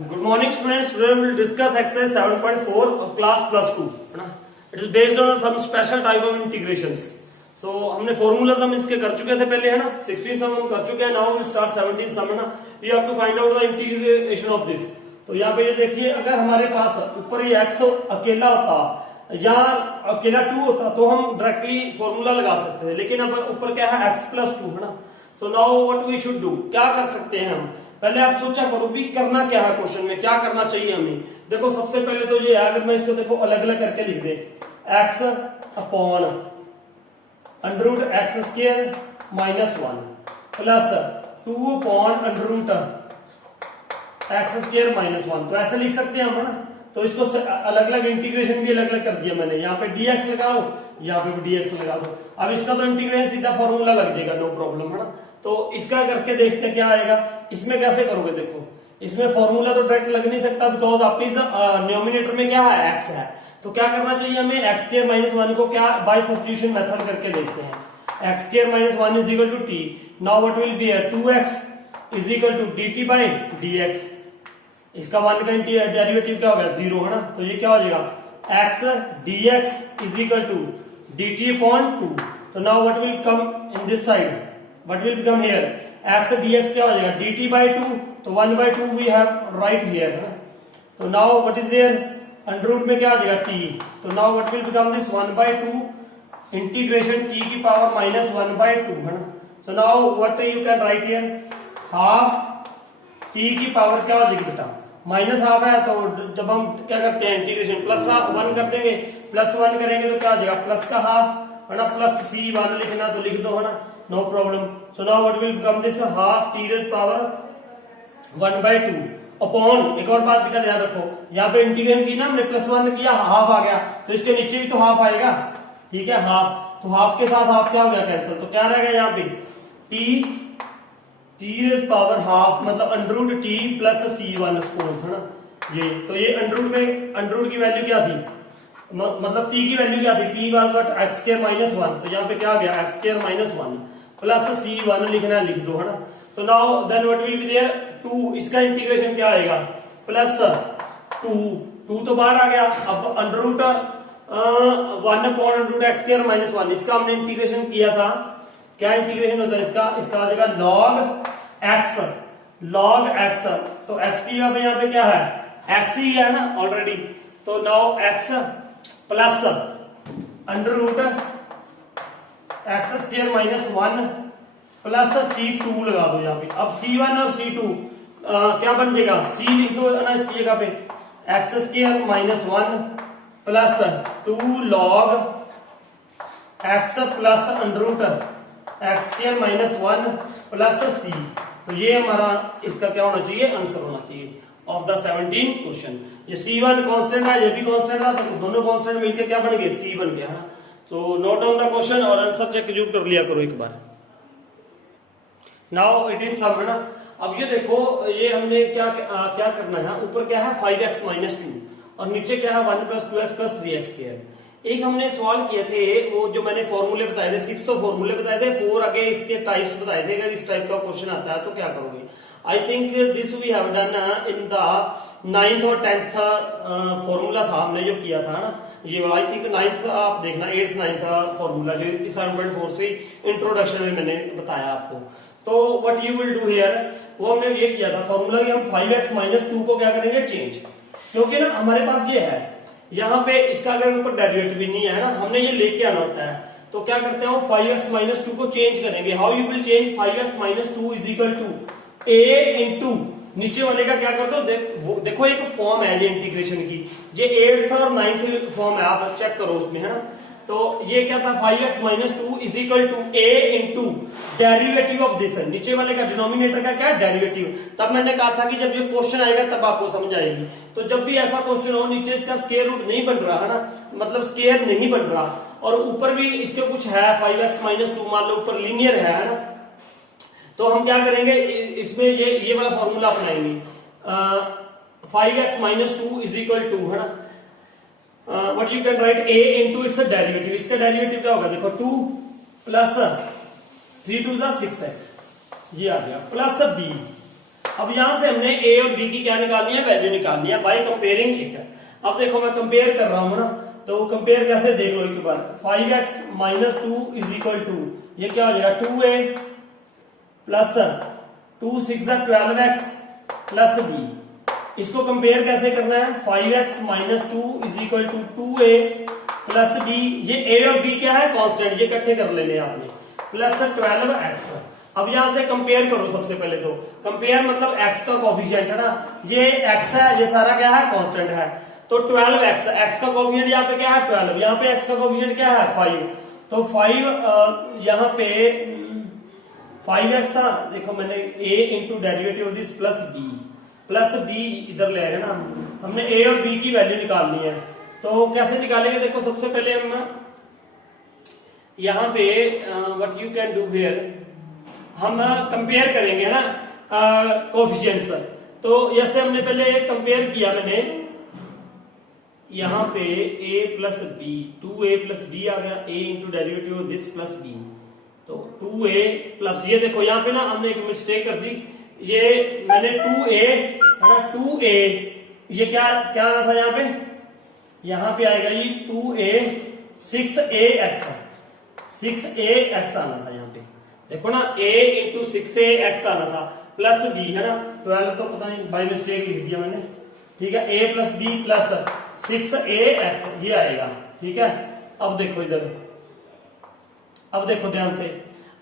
Good morning students. Today we will discuss exercise 7.4 of class +2 है ना. It is based on some special type of integrations. So हमने formulas हम इसके कर चुके थे पहले है ना. 16 सम हम कर चुके हैं. Now we will start 17 सम है ना. You have to find out the integration of this. तो यहाँ पे ये देखिए, अगर हमारे पास ऊपर ये x अकेला होता या अकेला 2 होता तो हम डायरेक्टली फॉर्मूला लगा सकते थे, लेकिन अब ऊपर क्या है x+2 है ना. तो now what we should do, क्या कर सकते हैं हम. पहले आप सोचा करो भी करना क्या है, क्वेश्चन में क्या करना चाहिए हमें. देखो सबसे पहले तो ये है, अगर मैं इसको देखो अलग अलग करके लिख दे, x upon √x² -1 plus 2 upon √x² -1. तो ऐसे लिख सकते हैं हम है ना. तो इसको अलग अलग इंटीग्रेशन भी अलग अलग कर दिया मैंने. यहाँ पे dx लगाओ, यहाँ पे भी dx लगा दो. अब इसका तो इंटीग्रेशन सीधा फॉर्मूला लग जाएगा, नो प्रॉब्लम है ना. तो इसका करके देखते क्या आएगा. इसमें कैसे करोगे, देखो इसमें फॉर्मूला तो डायरेक्ट लग नहीं सकता, बिकॉज आपकी न्यूमिनेटर में क्या है, x है. तो क्या करना चाहिए हमें, x² -1 को क्या बाय सब्स्टिट्यूशन मेथड करके देखते हैं. x² -1 is equal to t. Now what will be 2x is equal to dt by dx. इसका 1 का डेरिवेटिव क्या होगा, 0 है ना. तो ये क्या हो जाएगा, x dx is equal to dt upon 2. तो now what will come in this side, what will become here, x dx क्या हो जाएगा, dt बाय 2. तो 1 by 2 we have write here है ना. तो now what is there, under root में क्या आ जाएगा t. तो now what will become this 1 by 2 integration t की पावर -1 बाय 2 है ना. तो now what you can write here, half t की पावर क्या हो जाएगी बेटा, -हाफ है. तो जब हम क्या करते हैं इंटीग्रेशन +1 कर देंगे, +1 करेंगे तो क्या हो जाएगा, प्लस का हाफ है ना, प्लस c1 लिखना तो लिख दो है ना, no problem. So now what will become this half t raise power 1 by 2 upon. एक और बात का ध्यान रखो, यहाँ पे इंटीग्रेशन की ना हमने +1 किया, हाफ आ गया, तो इसके नीचे भी तो हाफ आएगा, ठीक है, हाफ. तो हाफ के साथ हाफ क्या हो गया, कैंसिल. तो क्या रहेगा यहाँ पे, t रेज़ पावर हाफ, मतलब √t प्लस c1 सपोज है ना. ये तो ये अंडर की वैल्यू क्या थी, मतलब t की वैल्यू क्या थी, t वाज व्हाट, x² -1. तो यहाँ पे क्या आ गया, x² -1 प्लस c1 लिखना है, लिख दो है ना. तो now then what will be there 2. इसका इंटीग्रेशन क्या आएगा, प्लस 2 तो बाहर आ गया. अब √1 अपॉन √x² -1, इसका हमने इंटीग्रेशन किया था. क्या इंटीग्रेशन होता है इसका, आ जाएगा log x. तो x की यहाँ पे क्या है, x ही है ना ऑलरेडी. तो now x plus √x² -1 plus c2 लगा दो यहाँ पे. अब c1 और c2 क्या बन जाएगा, c लिख दो ना इसकी जगह पे, x² -1 plus 2 log x plus √x² -1 plus c. तो ये हमारा इसका क्या होना चाहिए, आंसर होना चाहिए ऑफ द 17 क्वेश्चन. ये c1 कांस्टेंट है, ये भी कांस्टेंट है, तो दोनों कांस्टेंट मिलके क्या बन गए, c बन गया है. तो नोट डाउन द क्वेश्चन और आंसर चेक जरूर कर लिया करो एक बार. नाउ 18 सम है ना. अब ये देखो, ये हमने क्या करना है, ऊपर क्या है 5x -2 और नीचे क्या है 1 + 2x + 3x². एक हमने सवाल किए थे, वो जो मैंने फॉर्मूले बताए थे, 6 तो फॉर्मूले बताए थे, 4 आगे इसके टाइप्स बताए थे. अगर इस टाइप का क्वेश्चन आता है तो क्या करोगे. I think this we have done in the 9th और 10th फॉर्मूला था हमने जो किया था ना. ये आई थिंक 9th आप देखना, 8th 9th फॉर्मूला जो 7.4 से इंट्रोडक्शन में मैंने बताया आपको. तो what you will do here, वो हमने ये किया था फॉर्मूला कि हम 5x -2 को क्या करेंगे, चेंज. क्योंकि ना हमारे पास ये है, यहाँ पे इसका अगर ऊपर डेरिवेटिव भी नहीं है ना, हमने ये लेके आना होता है. तो क्या करते हैं, 5x -2 को चेंज करेंगे. How you will change, 5x -2 is equal to a into नीचे वाले का क्या कर दो, देखो एक फॉर्म है ये इंटीग्रेशन की, ये 8th और 9th फॉर्म है, आप चेक करो उसमें है ना. तो ये क्या था, 5x -2 is equal to a into derivative of this. नीचे वाले का डिनोमिनेटर का क्या डेरिवेटिव. तब मैंने कहा था कि जब ये क्वेश्चन आएगा तब आपको समझ आएगी. तो जब भी ऐसा क्वेश्चन हो, नीचे इसका स्क्वायर रूट नहीं बन रहा है ना, मतलब स्क्वायर नहीं बन रहा, और ऊपर भी इसके कुछ है 5x -2, मान लो ऊपर लीनियर है ना, तो हम क्या करेंगे, इसमें ये वाला फॉर्मूला अपनाएंगे. 5x -2 इज इक्वल टू है ना, what you can right a into its derivative. इसका डेरिवेटिव क्या होगा, देखो 2 प्लस 3 2 6x, ये आ गया, प्लस b अब यहां से हमने ए और बी की क्या निकालनी है, वैल्यू निकालनी है बाय कंपेयरिंग इट। अब देखो मैं कंपेयर कर रहा हूं ना, तो कंपेयर कैसे देख लो एक बार। 5x minus 2 is equal to, ये क्या हो जाएगा 2a plus 2 6 12x plus b। इसको कंपेयर कैसे करना है, 5x minus 2 is equal to 2a plus b। ये a और b क्या है, कांस्टेंट, ये इकट्ठे कर लेने आपने, प्लस 12x। अब यहां से कंपेयर करो सबसे पहले, तो कंपेयर मतलब x का कोफिशिएंट है ना, ये x है, ये सारा क्या है, कांस्टेंट है। तो 12x, x का कोफिशिएंट यहाँ पे क्या है 12, यहाँ पे x का कोफिशिएंट क्या है 5। तो 5 यहाँ पे 5x था, देखो मैंने a into derivative of this plus b इधर ले आए ना, हमने a और b की वैल्यू निकालनी है। तो कैसे निकालेंगे, देखो सबसे पहले हम यहाँ पे what you can do here, हम कंपेयर करेंगे ना कोफिशिएंट्स। तो जैसे हमने पहले कंपेयर किया, मैंने यहाँ पे a plus B, 2a plus B आ गया, a into derivative of this plus b। तो 2a प्लस, ये देखो यहाँ पे ना हमने एक मिस्टेक कर दी, ये मैंने 2a है ना, 2a ये क्या क्या आना था यहाँ पे आएगा ये 2a 6ax, 6ax आना था यहाँ पे, देखो ना a इंटू 6ax आना था, प्लस b है ना, 12 तो पता नहीं बाई मिस्टेक लिख दिया मैंने, ठीक है, a plus b plus 6ax ये आएगा, ठीक है। अब देखो इधर, अब देखो ध्यान से,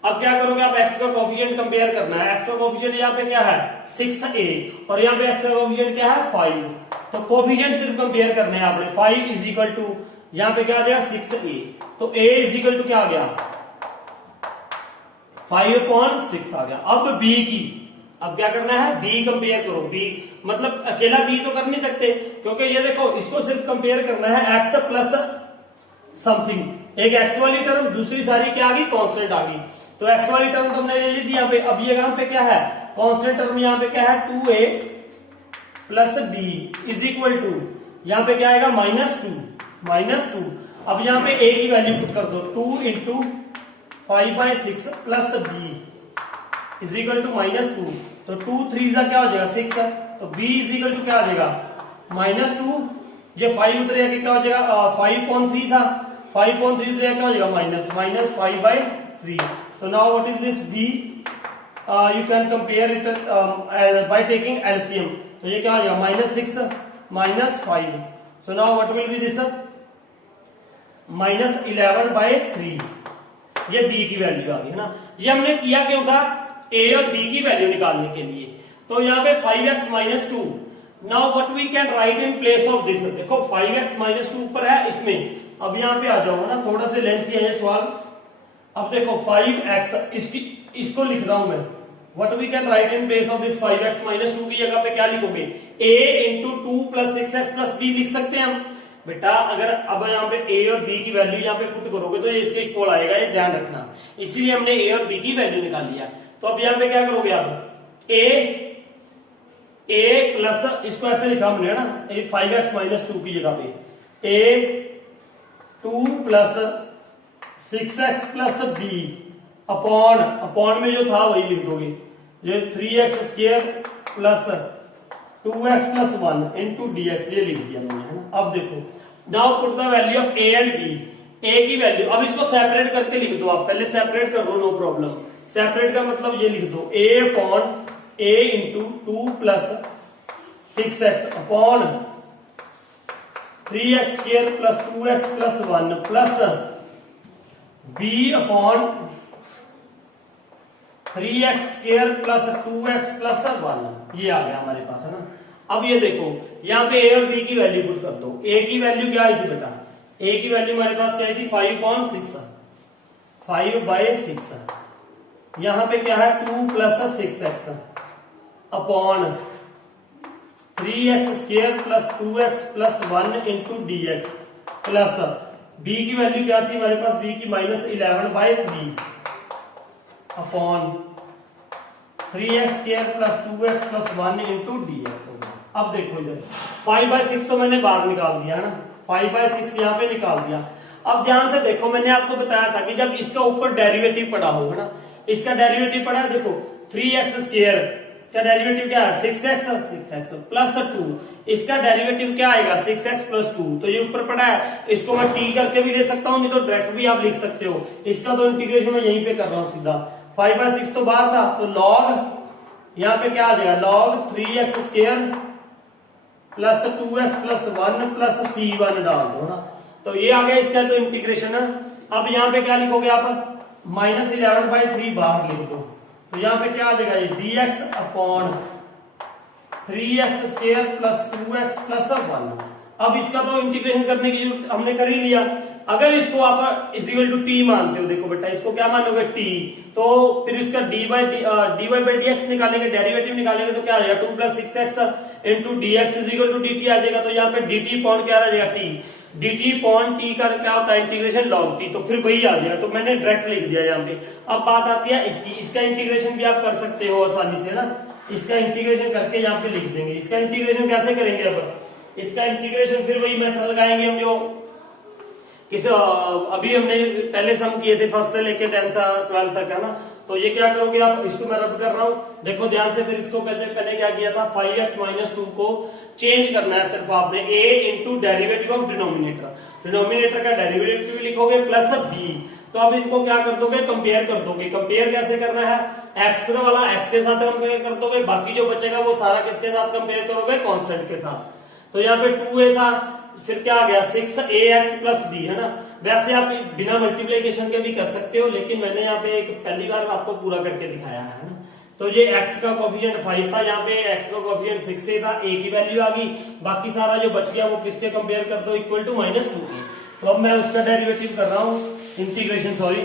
अब क्या करोगे आप, x का कोफिशिएंट कंपेयर करना है। x का कोफिशिएंट यहाँ पे क्या है 6a और यहाँ पे x का कोफिशिएंट क्या है 5। तो कोफिशिएंट सिर्फ कंपेयर करने हैं आपने। 5 इज इक्वल टू, यहाँ पे क्या आ जाएगा 6a, तो a इज इक्वल टू क्या आ गया 5/6 आ गया। अब b की, अब क्या करना है b कंपेयर करो, b मतलब अकेला b तो कर नहीं सकते, क्योंकि ये देखो इसको सिर्फ कंपेयर करना है x प्लस समथिंग, एक x वाली टर्म, दूसरी सारी क्या आ गई कांस्टेंट आ गई। तो x वाली टर्म तो हमने ले ली थी यहाँ पे। अब ये यहाँ पे क्या है कांस्टेंट टर्म, यहाँ पे क्या है 2a plus b is equal to, यहाँ पे क्या आएगा -2। अब यहाँ पे a की वैल्यू पुट कर दो, 2 into 5/6 plus b is equal to -2। तो 2 3 क्या हो जाएगा 6, तो b इज इक्वल टू क्या हो जाएगा -2, ये 5 उतरेगा क्या हो जाएगा 5/3 था, 5/3 उतरेगा क्या हो जाएगा -5/3। तो now what is this b, you can compare it by taking LCM. तो ये क्या हो जाएगा -6 -5। सो now what will B this -11/3, ये b की वैल्यू आ गई है ना। ये हमने किया क्यों था, a और b की वैल्यू निकालने के लिए। तो यहाँ पे 5x minus 2, now what we can write in place of this, देखो 5x माइनस 2 ऊपर है इसमें, अब यहाँ पे आ जाओ ना, थोड़ा सा लेंथी है ये सवाल। अब देखो 5x, इसको लिख रहा हूं मैं, what we can write in place of this 5x minus 2 की जगह पे क्या लिखोगे, a into 2 plus 6x plus b लिख सकते हैं हम बेटा। अगर अब यहाँ पे a और b की वैल्यू यहाँ पे पुट करोगे तो ये इसके इक्वल आएगा, ये ध्यान रखना, इसीलिए हमने a और b की वैल्यू निकाल लिया। तो अब यहाँ पे क्या करोगे आप, a प्लस, इसको ऐसे लिखा हमने ना 5x माइनस 2 की जगह पे a 2 plus 6x plus b upon में जो था वही लिख दोगे, ये 3x square plus 2x plus 1 into dx, ये लिख दिया मैंने, है ना। अब देखो now put the value of a and b, a की वैल्यू, अब इसको सेपरेट करके लिख दो आप, पहले सेपरेट कर दो, नो प्रॉब्लम। सेपरेट का मतलब ये लिख दो a upon a into 2 plus 6x upon 3x square plus 2x plus 1 plus b upon 3x square plus 2x plus 1, ये आ गया हमारे पास, है ना। अब ये देखो यहाँ पे a और b की वैल्यू पुट कर दो। a की वैल्यू क्या आई थी बेटा, a की वैल्यू हमारे पास क्या आई थी 5/6, यहाँ पे क्या है 2 plus 6x upon 3x square plus 2x plus 1 into dx plus b की वैल्यू क्या थी हमारे पास, b की -11/3 upon 3x square plus 2x plus 1 into dx। अब देखो इधर 5/6 तो मैंने बाहर निकाल दिया है ना, 5/6 यहाँ पे निकाल दिया। अब ध्यान से देखो, मैंने आपको बताया था कि जब इसका ऊपर डेरिवेटिव पड़ा हो, है ना, इसका डेरिवेटिव पड़ा है, देखो 3x स्क्वायर का डेरिवेटिव क्या है 6x प्लस 2, इसका डेरिवेटिव क्या आएगा 6x प्लस 2। तो ये ऊपर पड़ा है, इसको मैं t करके भी दे सकता हूँ, नहीं तो डायरेक्ट भी आप लिख सकते हो। इसका तो इंटीग्रेशन मैं यहीं पे कर रहा हूँ सीधा। 5/6 तो बाहर था, तो log यहाँ पे क्या आ जाएगा log 3x square plus 2x plus 1 plus c1 डाल दो ना, तो ये आ गया इसका तो इंटीग्रेशन है। अब यहाँ पे क्या लिखोगे आप -11/3 बाहर लिख दो, तो यहाँ पे क्या आ जाएगा ये dx upon 3x square plus 2x plus 1। अब इसका तो इंटीग्रेशन करने की जरूरत हमने कर ही लिया। अगर इसको आप इक्वल टू टी मानते हो, देखो बेटा इसको क्या मानोगे t, तो फिर इसका dy बाई dx निकालेंगे, डेरिवेटिव निकालेंगे, तो क्या आ जाएगा 2 plus 6x into dx is equal to dt आ जाएगा। तो यहाँ पे dt पॉइंट क्या आ जाएगा t, dt पॉइंट t का क्या होता है इंटीग्रेशन log t, तो फिर वही आ जाएगा। तो मैंने डायरेक्ट लिख दिया यहाँ पे। अब बात आती है इसकी, इसका इंटीग्रेशन भी आप कर सकते हो आसानी से ना, इसका इंटीग्रेशन करके यहाँ पे लिख देंगे। इसका इंटीग्रेशन कैसे करेंगे, अब इसका इंटीग्रेशन फिर वही मेथड लगाएंगे हम जो अभी हमने पहले सम किए थे फर्स्ट से लेके 10th 12th तक, है ना। तो ये क्या करोगे आप, इसको मैं रब कर रहा हूं, देखो ध्यान से। फिर इसको पहले क्या किया था, 5x माइनस 2 को चेंज करना है सिर्फ आपने, a into derivative of denominator, denominator का डेरिवेटिव लिखोगे प्लस b। तो अब इनको क्या कर दोगे, कंपेयर कर दोगे। कंपेयर कैसे करना है, x वाला x के साथ कंपेयर कर दोगे, बाकी जो बचेगा वो सारा किसके साथ कंपेयर करोगे, कांस्टेंट के साथ। तो यहाँ पे 2a था, फिर क्या आ गया 6ax प्लस b, है ना। वैसे आप बिना मल्टीप्लीकेशन के भी कर सकते हो, लेकिन मैंने यहाँ पे एक पहली बार आपको पूरा करके दिखाया है ना। तो ये x का कोफिशिएंट 5 था, यहाँ पे x का कोफिशिएंट 6 था, a की वैल्यू आ गई, बाकी सारा जो बच गया वो किसके कंपेयर कर दो, इक्वल टू -2a। तो अब मैं उसका डेरिवेटिव कर रहा हूँ, इंटीग्रेशन सॉरी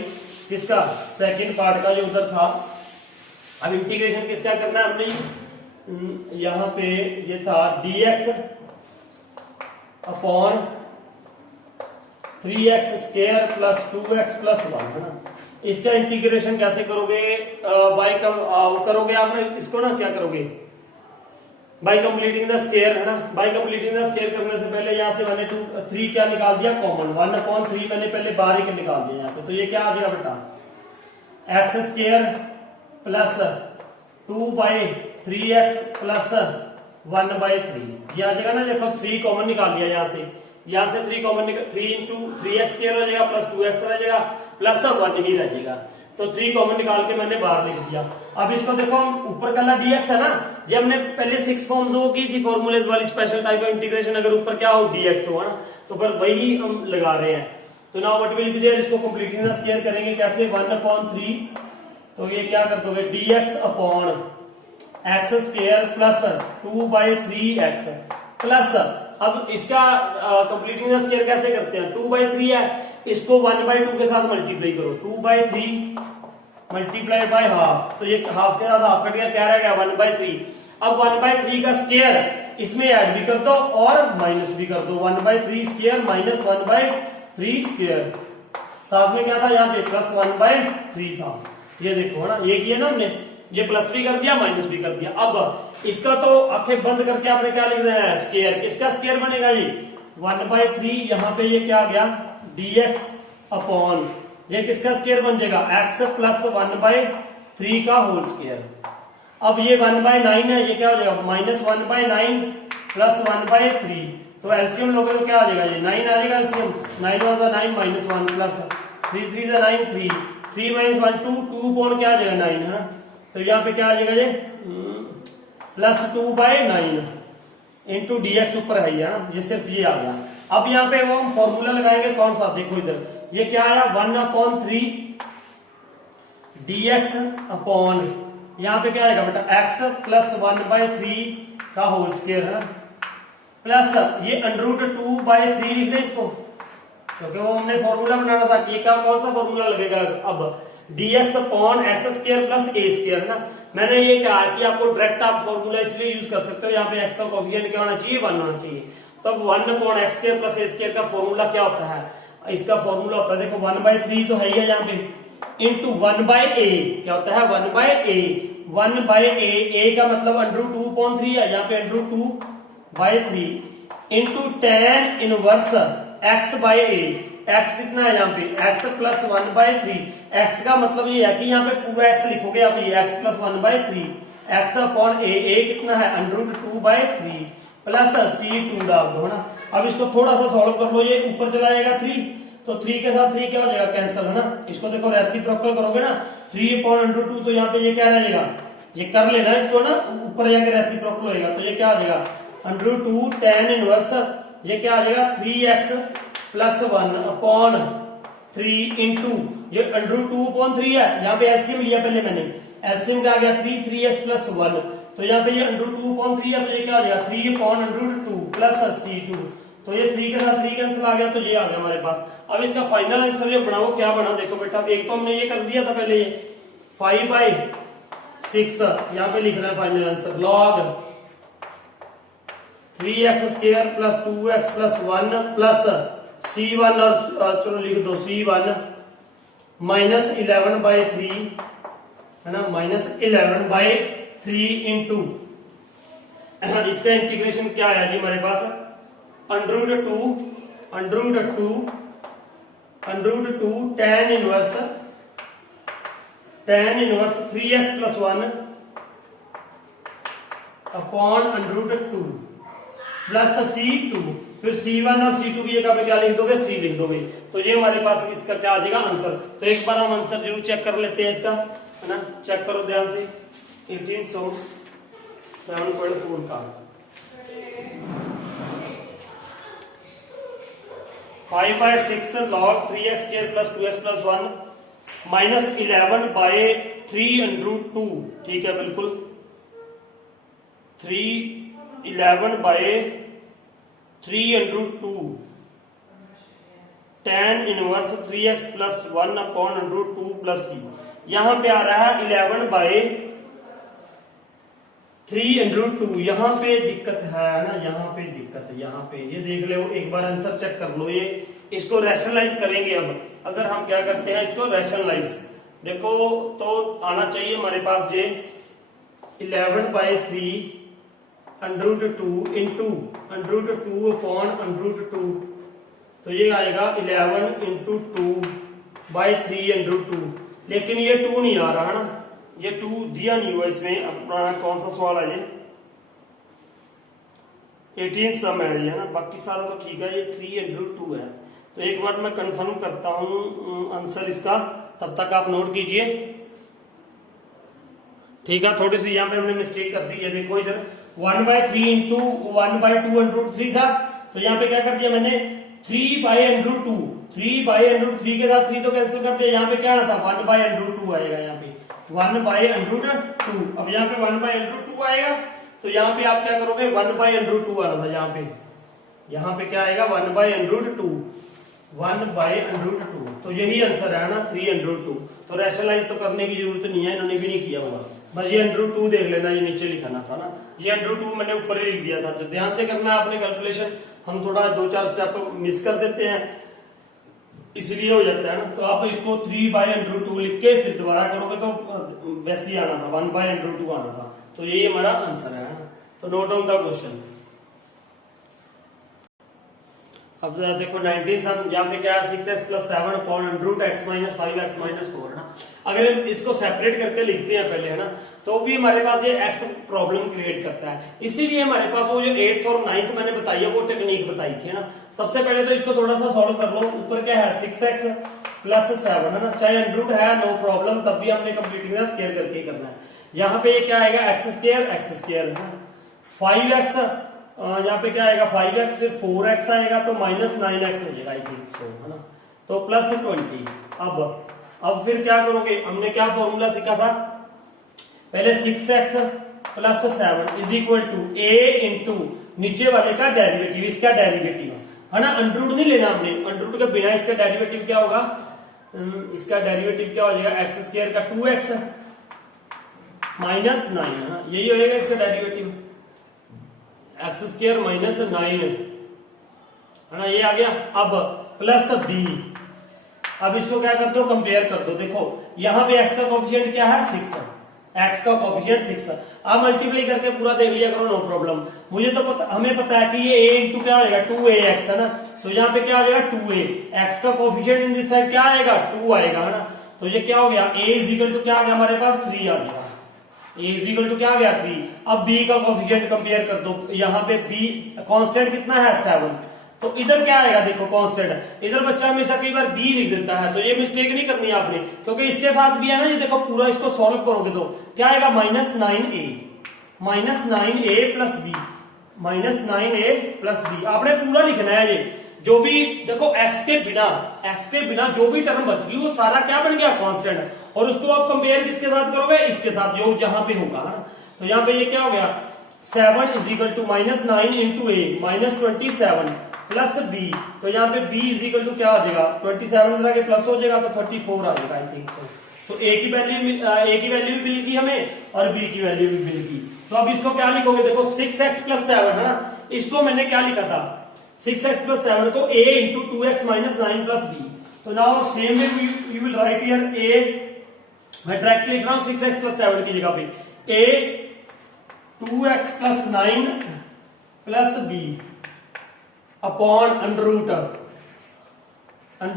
किसका, सेकेंड पार्ट का जो उधर था। अब इंटीग्रेशन किसका करना है हमने, यहाँ पे ये था dx upon 3x square plus 2x plus 1, है ना। इसका इंटीग्रेशन कैसे करोगे, करोगे आप इसको ना, क्या करोगे, बाय कंप्लीटिंग द स्क्वायर, है ना। बाय कंप्लीटिंग द स्क्वायर करने से पहले यहाँ से मैंने 3 क्या निकाल दिया कॉमन, 1/3 मैंने पहले बाहर ही निकाल दिया यहाँ पे। तो ये क्या आ जाएगा बेटा, x square plus 2/3x plus 1/3, ये आ जाएगा ना। देखो 3 कॉमन निकाल लिया यहाँ से 3 कॉमन, 3 इंटू 3x स्क्वायर रह जाएगा प्लस 2x रह जाएगा प्लस 1 ही रह जाएगा। तो 3 कॉमन निकाल के मैंने बाहर लिख दिया। अब इसको देखो, ऊपर का dx है ना, ये हमने पहले 6 फॉर्म्स वो की थी फॉर्मूलेज वाली स्पेशल टाइप ऑफ इंटीग्रेशन, अगर ऊपर क्या हो dx हो, है ना, तो फिर वही हम लगा रहे हैं। तो now what will be there, इसको कंप्लीटिंग द स्क्वायर करेंगे कैसे, 1/3, तो ये क्या कर दोगे dx upon x square plus 2/3x plus, अब इसका कंप्लीटिंग द स्क्वायर कैसे करते हैं, 2/3 है, इसको 1/2 के साथ मल्टीप्लाई करो, 2/3 मल्टीप्लाई बाय हाफ, तो ये हाफ के साथ हाफ कट गया, क्या रह गया 1/3। अब 1/3 का स्क्वायर इसमें ऐड भी कर दो और माइनस भी कर दो, 1/3 स्क्वायर माइनस 1/3 स्क्वायर, साथ में क्या था यहाँ पे प्लस 1/3 था। ये देखो, है ना, ये किया ना हमने, ये प्लस भी कर दिया माइनस भी कर दिया। अब इसका तो आंखें बंद करके आपने क्या लिख देना है, स्क्वायर, किसका स्क्वायर बनेगा ये 1/3, यहाँ पे ये क्या आ गया dx अपॉन, ये किसका स्क्वायर बन जाएगा x प्लस 1/3 का होल स्क्वायर। अब ये 1/9 है, ये क्या हो जाएगा -1/9 प्लस 1/3, तो एलसीएम लोगे तो क्या आ जाएगा, ये 9 आ जाएगा एलसीएम, 9 × 9 -1 प्लस 3 × 3 9 3 3 - 1 2 पॉइंट क्या आ जाएगा 9, है ना। तो यहाँ पे क्या आ जाएगा ये प्लस 2/9 इंटू dx ऊपर है ना, ये सिर्फ ये आ गया। अब यहाँ पे वो हम फॉर्मूला लगाएंगे कौन सा, देखो इधर ये क्या आया 1/3 dx अपॉन, यहाँ पे क्या आएगा बेटा x प्लस 1/3 का होल स्क्वायर, है ना, प्लस ये √2/3 लिख दे इसको, क्योंकि वो हमने फॉर्मूला बनाना था। ये क्या कौन सा फॉर्मूला लगेगा, अब dx upon x square plus a square, है ना। मैंने ये कहा कि आपको डायरेक्ट आप फॉर्मूला इसलिए यूज कर सकते हो, यहाँ पे x का कोएफिशिएंट क्या होना चाहिए 1 होना चाहिए। तो 1/x square plus a square का फॉर्मूला क्या होता है, इसका फॉर्मूला होता है देखो 1/3 तो है ही है यहाँ पे, इंटू 1/a क्या होता है 1/a, 1/a, a का मतलब √2/3 है, यहाँ पे √2/3 into tan inverse x/a, x कितना है यहाँ पे x प्लस 1/3, x का मतलब ये है कि यहाँ पे पूरा x लिखोगे आप, ये x प्लस 1/3 एक्स अपॉन ए कितना है √2/3 प्लस C2 डाल दो, है ना। अब इसको थोड़ा सा सॉल्व कर लो, ये ऊपर चला जाएगा 3, तो 3 के साथ 3 क्या हो जाएगा कैंसिल, है ना। इसको देखो रेसिप्रोकल करोगे ना 3/√2, तो यहाँ पे ये क्या रहेगा, ये कर लेना इसको ना, ऊपर जाके रेसिप्रोकल होएगा, तो ये क्या आ जाएगा √2 tan इनवर्स, ये क्या आ जाएगा 3x + 1 अपॉन 3 इंटू ये √2/3 है, यहाँ पे एलसीएम लिया पहले मैंने, एलसीएम क्या आ गया 3x + 1, तो यहाँ पे ये √2/3 है, तो ये क्या आ गया 3/√2 प्लस C2, तो ये 3 के साथ 3 कैंसिल आ गया, तो ये आ गया हमारे पास। अब इसका फाइनल आंसर ये बनाओ, क्या बना देखो बेटा, एक तो हमने ये कर दिया था पहले, ये 5/6 यहाँ पे लिखना है final answer, log 3x² + 2x + 1 plus C1, और चलो लिख दो C1 -11/3, है ना, -11/3 इंटू इसका इंटीग्रेशन क्या आया जी हमारे पास √2 tan inverse 3x + 1 upon √2 plus C2, फिर C1 और C2 की जगह पे क्या लिख दोगे, C लिख दोगे, तो ये हमारे पास इसका क्या आ जाएगा आंसर। तो एक बार हम आंसर जरूर चेक कर लेते हैं इसका, है ना, चेक करो ध्यान से। 1807.4 का 5/6 log 3x² + 2x + 1 -11/3√2, ठीक है बिल्कुल, 11/3√2 tan inverse 3x + 1 upon √2 plus C, यहां पे आ रहा है 11/3√2, यहाँ पे दिक्कत है ना, यहाँ पे दिक्कत है, यहाँ पे ये देख लो, एक बार आंसर चेक कर लो, ये इसको रैशनलाइज करेंगे। अब अगर हम क्या करते हैं इसको रैशनलाइज, देखो तो आना चाहिए हमारे पास ये 11/3√2 इंटू √2 अपॉन √2, तो ये आएगा 11 इंटू 2/3√2, लेकिन ये 2 नहीं आ रहा है ना, ये 2 दिया नहीं हुआ इसमें। अपना कौन सा सवाल है ये 18 सम है ये, ना, बाकी सारा तो ठीक है, ये 3/2 है। तो एक बार मैं कंफर्म करता हूं आंसर इसका, तब तक आप नोट कीजिए, ठीक है। थोड़ी सी यहाँ पे हमने मिस्टेक कर दी है, देखो इधर 1/3 इंटू 1/2√3 था, तो यहाँ पे क्या कर दिया मैंने 3/√2, 3/√3 के साथ 3 तो कैंसिल कर दिया, यहाँ पे क्या आना था 1/√2 आएगा, यहाँ पे 1/√2, अब यहाँ पे 1/√2 आएगा, तो यहाँ पे आप क्या करोगे 1/√2 आना था, यहाँ पे क्या आएगा 1/√2, तो यही आंसर है ना 3/2। तो रैशनलाइज तो करने की जरूरत नहीं है, इन्होंने भी नहीं किया होगा, बस ये √2 देख लेना, ये नीचे लिखाना था ना, ये √2 मैंने ऊपर ही लिख दिया था। तो ध्यान से करना है आपने कैलकुलेशन, हम थोड़ा 2-4 स्टेप मिस कर देते हैं, इसलिए हो जाता है ना। तो आप इसको 3/√2 लिख के फिर दोबारा करोगे तो वैसे ही आना था, 1/√2 आना था, तो यही हमारा आंसर है ना। तो नोट डाउन द क्वेश्चन। अब देखो 19 सम, यहाँ पे क्या है 6x + 7 अपॉन √x - 5x - 4, है ना। अगर इसको सेपरेट करके लिखते हैं पहले, है ना, तो भी हमारे पास ये x प्रॉब्लम क्रिएट करता है। इसीलिए हमारे पास वो जो 8th और 9th मैंने बताई है वो टेक्निक बताई थी, है ना। सबसे पहले तो इसको थोड़ा सा सॉल्व कर लो, ऊपर क्या है 6x + 7, है ना, चाहे √ है नो प्रॉब्लम, तब भी हमने कंप्लीटली स्क्वायर करके ही करना है। यहाँ पे ये क्या आएगा x², है ना, 5x, यहाँ पे क्या आएगा 5x, फिर 4x आएगा, तो -9x हो जाएगा, आई थिंक सो, है ना, तो +20। अब फिर क्या करोगे, हमने क्या फॉर्मूला सीखा था पहले, 6x + 7 = a इंटू नीचे वाले का डेरिवेटिव, इसका डेरिवेटिव, है ना, अंडररूट नहीं लेना हमने, अंडररूट के बिना इसका डेरिवेटिव क्या होगा, इसका डेरिवेटिव क्या हो जाएगा x² का 2x -9, है ना, यही होएगा इसका डेरिवेटिव, x² -9, है ना, ये आ गया। अब प्लस b, अब इसको क्या कर दो कंपेयर कर दो, देखो यहाँ पे x का कोफिशिएंट क्या है 6 है, x का कोफिशिएंट 6 है। अब मल्टीप्लाई करके पूरा देख लिया करो, नो प्रॉब्लम। मुझे तो हमें पता है कि ये a इंटू क्या आएगा 2ax, है ना, तो यहाँ पे क्या आ जाएगा 2a, x का कोफिशिएंट इन दिस साइड क्या आएगा 2 आएगा, है ना, तो ये क्या हो गया a = क्या आ गया हमारे पास 3 आ गया, ए इज इक्वल टू क्या आ गया 3। अब बी का कोफिशिएंट कंपेयर कर दो, यहाँ पे बी कांस्टेंट कितना है 7, तो इधर क्या आएगा देखो कांस्टेंट। इधर बच्चा हमेशा कई बार बी लिख देता है, तो ये मिस्टेक नहीं करनी है आपने, क्योंकि इसके साथ भी है ना, ये देखो पूरा इसको सॉल्व करोगे तो क्या आएगा -9a plus B, -9a plus B आपने पूरा लिखना है। ये जो भी देखो x के बिना जो भी टर्म बच गई वो सारा क्या बन गया कांस्टेंट, और उसको आप कंपेयर किसके साथ करोगे, इसके साथ जो जहां पे होगा ना। तो यहाँ पे ये क्या हो गया 7 is equal to -9 into a -27 plus B, तो यहाँ पे b इज इक्वल टू क्या हो जाएगा 27 के प्लस हो जाएगा तो 34 आ जाएगा आई थिंक सो। तो a की वैल्यू भी मिल गई हमें और b की वैल्यू भी मिल गई। तो अब इसको क्या लिखोगे देखो 6x प्लस 7 है ना, इसको मैंने क्या लिखा था 6x प्लस 7 को a into 2x minus 9 plus B. तो now same way you will write here a, मैं डायरेक्ट लिख रहा हूं 6x प्लस 7 की जगह पे a 2x plus 9 plus b upon under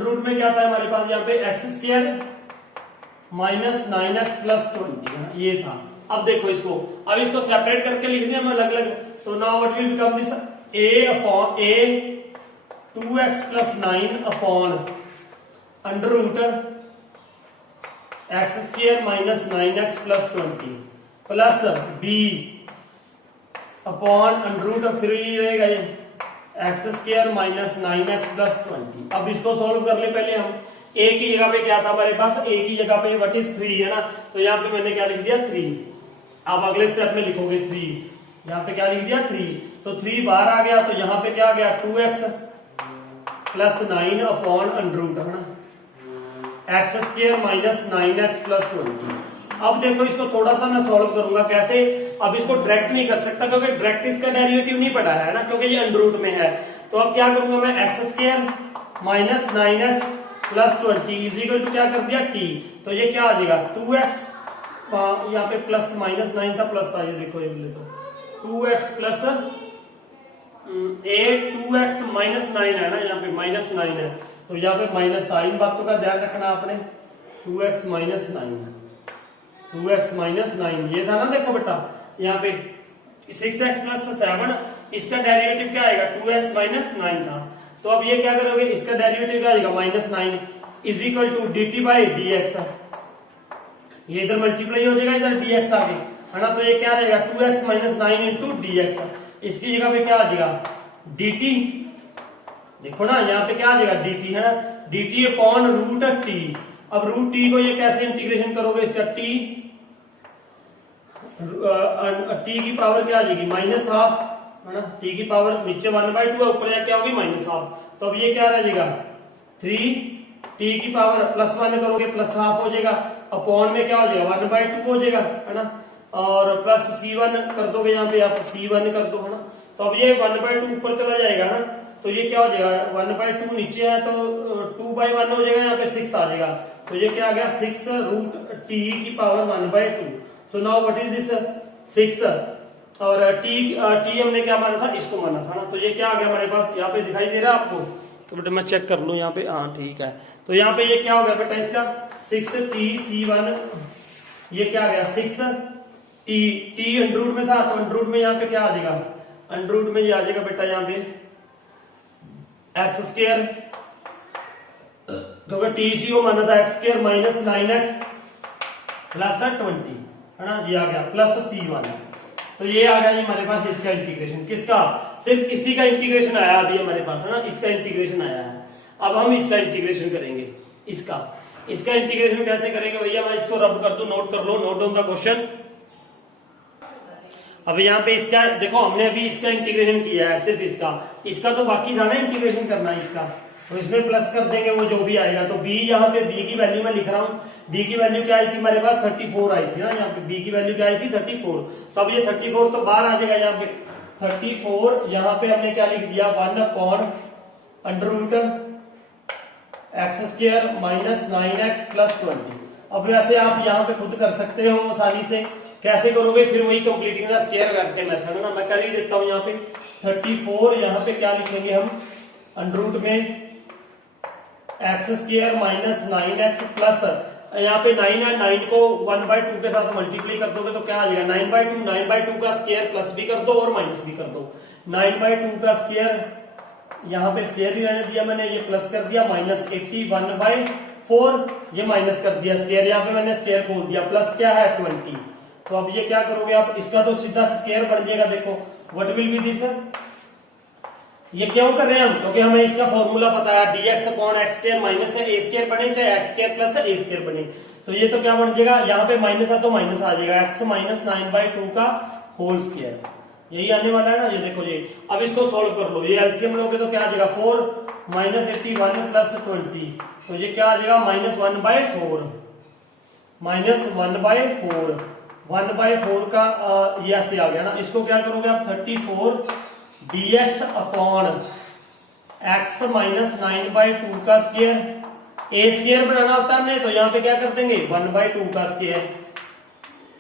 root में क्या था हमारे पास यहाँ पे x square minus 9x plus 20 ये था। अब देखो अब इसको सेपरेट करके लिख दिया मैं अलग अलग। तो now what will become this a 2x plus 9 upon under root x square minus 9x plus 20 plus b upon under root, फिर ये रहेगा ये x square minus 9x plus 20। अब इसको सोल्व कर ले पहले हम। a की जगह पे क्या था हमारे पास, a की जगह पे व्हाट इज 3 है ना, तो यहाँ पे मैंने क्या लिख दिया 3। आप अगले स्टेप में लिखोगे 3, यहाँ पे क्या लिख दिया 3, तो 3 बाहर आ गया, तो यहाँ पे क्या आ गया 2x plus 9 upon under root है ना x square minus 9x plus 20। अब देखो इसको थोड़ा सा मैं सॉल्व करूंगा कैसे। अब इसको डायरेक्ट नहीं कर सकता क्योंकि डायरेक्ट इसका डेरिवेटिव नहीं पढ़ा है ना, क्योंकि ये अंडर रूट में है। तो अब क्या करूंगा मैं x square minus 9x plus 20 is equal to क्या कर दिया t, तो ये क्या आ जाएगा 2x, यहाँ पे प्लस माइनस 9 था प्लस था, ये देखो ये तो 2x प्लस 2x माइनस 9 है ना, यहाँ पे माइनस 9 है तो यहाँ पे माइनस था। इन बातों का ध्यान रखना आपने। 2x माइनस 9 ये था ना, देखो बेटा यहाँ पे 6x प्लस 7 इसका डेरिवेटिव क्या आएगा 2x माइनस 9 था। तो अब ये क्या करोगे, इसका डेरिवेटिव क्या आएगा -9 is equal to dt by dx। ये इधर मल्टीप्लाई हो जाएगा, इधर dx आगे है ना, तो ये क्या रहेगा 2x माइनस 9 इंटू dx। इसकी जगह पे क्या आ जाएगा dt, देखो ना यहाँ पे क्या आ जाएगा dt है, dt अपॉन रूट t। अब रूट t को ये कैसे इंटीग्रेशन करोगे, इसका t की पावर क्या आ जाएगी -12 है ना, t की पावर नीचे 1/2 है, ऊपर क्या होगी -12। तो अब ये क्या रह जाएगा 3 t की पावर +1 करोगे +12 हो जाएगा, अपॉन में क्या हो जाएगा 1/2 हो जाएगा है ना, और प्लस c1 कर दोगे, यहाँ पे आप c1 कर दो है ना। तो अब ये 1/2 ऊपर चला जाएगा ना, तो ये क्या हो जाएगा 1/2 नीचे है तो 2/1 हो जाएगा, यहाँ पे 6 आ जाएगा। तो ये क्या आ गया 6 रूट t की power 1/2। So now what is this 6 और t हमने क्या माना था, इसको माना था ना। तो ये क्या आ गया हमारे पास, यहाँ पे दिखाई दे रहा है आपको, तो बेटा मैं चेक कर लूं यहाँ पे, हाँ ठीक है। तो यहाँ पे ये क्या हो गया बेटा इसका 6tc1, ये क्या आ गया 6t अंडर रूट में था, तो अंडर रूट में यहाँ पे क्या आ जाएगा, अंडर रूट में ये आ जाएगा बेटा यहाँ पे एक्स स्क्वायर, क्योंकि टी को माना था x square minus 9x plus 20 है ना, ये आ गया प्लस c1। तो ये आ गया हमारे पास इसका इंटीग्रेशन, किसका, सिर्फ इसी का इंटीग्रेशन आया अभी हमारे पास है ना, इसका इंटीग्रेशन आया है। अब हम इसका इंटीग्रेशन करेंगे, इसका इंटीग्रेशन कैसे करेंगे भैया, मैं इसको रब कर दूं, नोट कर लो, नोट डाउन द क्वेश्चन। अब यहाँ पे इसका देखो, हमने अभी इसका इंटीग्रेशन किया है, सिर्फ इसका तो बाकी था ना इंटीग्रेशन करना इसका, तो इसमें प्लस कर देंगे वो जो भी आएगा। तो b, यहाँ पे b की वैल्यू मैं लिख रहा हूँ, b की वैल्यू क्या आई थी हमारे पास 34 आई थी ना, यहाँ पे b की वैल्यू क्या आई थी 34। तो अब ये 34 तो बाहर आ जाएगा, यहाँ पे 34, यहाँ पे हमने क्या लिख दिया 1 upon under root x square minus 9x plus 20। अब वैसे आप यहाँ पे खुद कर सकते हो आसानी से, कैसे करोगे, फिर वही कंप्लीटिंग द स्क्वायर करके मेथड है ना, मैं कर ही देता हूँ। यहाँ पे 34, यहाँ पे क्या लिखेंगे हम अंडर रूट में x square minus 9x plus यहाँ पे 9 है, 9 को 1/2 के साथ मल्टीप्लाई कर दोगे तो क्या आ जाएगा 9/2, 9/2 का स्क्वायर प्लस भी कर दो और माइनस भी कर दो। 9/2 का स्क्वायर, यहाँ पे स्क्वायर ही रहने दिया मैंने, ये प्लस कर दिया, -80 1/4, ये माइनस कर दिया स्क्वायर, यहाँ पे मैंने स्क्वायर खोल दिया, प्लस क्या है 20। तो अब ये क्या करोगे आप, इसका तो सीधा स्क्वायर बन जाएगा। देखो व्हाट विल बी दिस, ये क्यों कर रहे हैं हम, क्योंकि हमें इसका फॉर्मूला पता है, dx/x² माइनस है a² बने चाहे x² प्लस a² बने। तो ये तो क्या बन जाएगा, यहाँ पे माइनस है तो माइनस आ जाएगा, x माइनस 9/2 का होल स्क्वायर, यही आने वाला है ना। ये देखो ये, अब इसको सोल्व कर लो, ये एलसीएम लोगे तो क्या आ जाएगा 4 -81 प्लस 20, तो ये क्या आ जाएगा -1/4, -1/4 का ये ऐसे आ गया ना। इसको क्या करोगे आप 34 dx अपॉन x माइनस 9/2 का स्क्वायर, a स्क्वायर बनाना होता है हमने, तो यहाँ पे क्या कर देंगे 1/2 का स्क्वायर,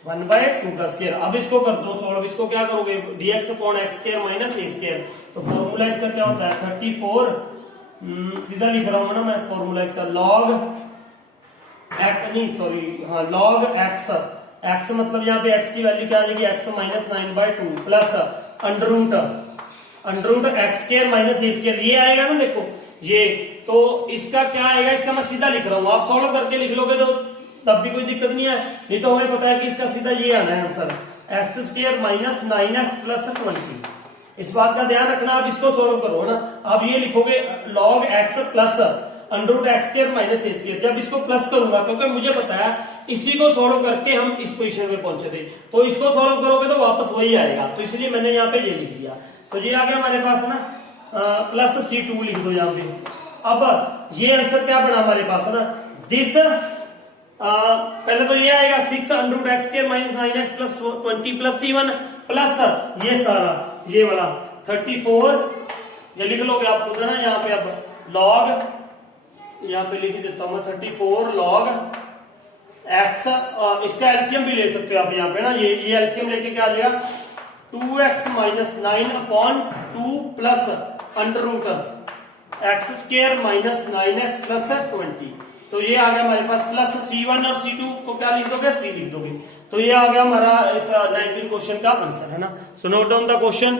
1/2 का स्क्वायर। अब इसको कर दो सोल्व, इसको क्या करोगे dx upon x² minus a square, तो फॉर्मूला इसका क्या होता है 34, सीधा लिख रहा हूं ना मैं फॉर्मूला इसका, log log x मतलब यहाँ पे x की वैल्यू क्या आ जाएगी, x minus 9/2 plus under root x² minus a square, ये आएगा ना देखो ये, तो इसका क्या आएगा, इसका मैं सीधा लिख रहा हूँ, आप सॉल्व करके लिख लोगे तो तब भी कोई दिक्कत नहीं है, नहीं तो हमें पता है कि इसका सीधा ये आना है answer, x² minus 9x plus 20। इस बात का ध्यान रखना, आप इसको सॉल्व करो ना, आप ये लिखोगे log x plus under root x² minus a square. जब इसको प्लस करूंगा, क्योंकि मुझे पता है इसी को सॉल्व करके हम इस पोजीशन में पहुंचे थे, तो इसको सॉल्व करोगे तो वापस वही आएगा, तो इसलिए मैंने यहाँ पे ये लिख दिया। तो ये आ गया हमारे पास ना, प्लस C2 लिख दो यहाँ पे। अब ये आंसर क्या बना हमारे पास ना, दिस पहले तो ये आएगा 6 under root x² minus 9x plus 20 plus C1 plus ये सारा ये वाला 34, ये लिख लोगे आप खुद ना यहाँ पे। अब log, यहाँ पे लिख देता हूं मैं 34 log x, इसका एलसीएम भी ले सकते हो आप यहाँ पे ना, ये एलसीएम लेके क्या आ जाएगा 2x minus 9 upon 2 plus under root x² minus 9x plus 20। तो ये आ गया हमारे पास, प्लस C1 और C2 को क्या लिख दोगे, C लिख दोगे। तो ये आ गया हमारा इस 19 क्वेश्चन का आंसर है ना। So note down the question.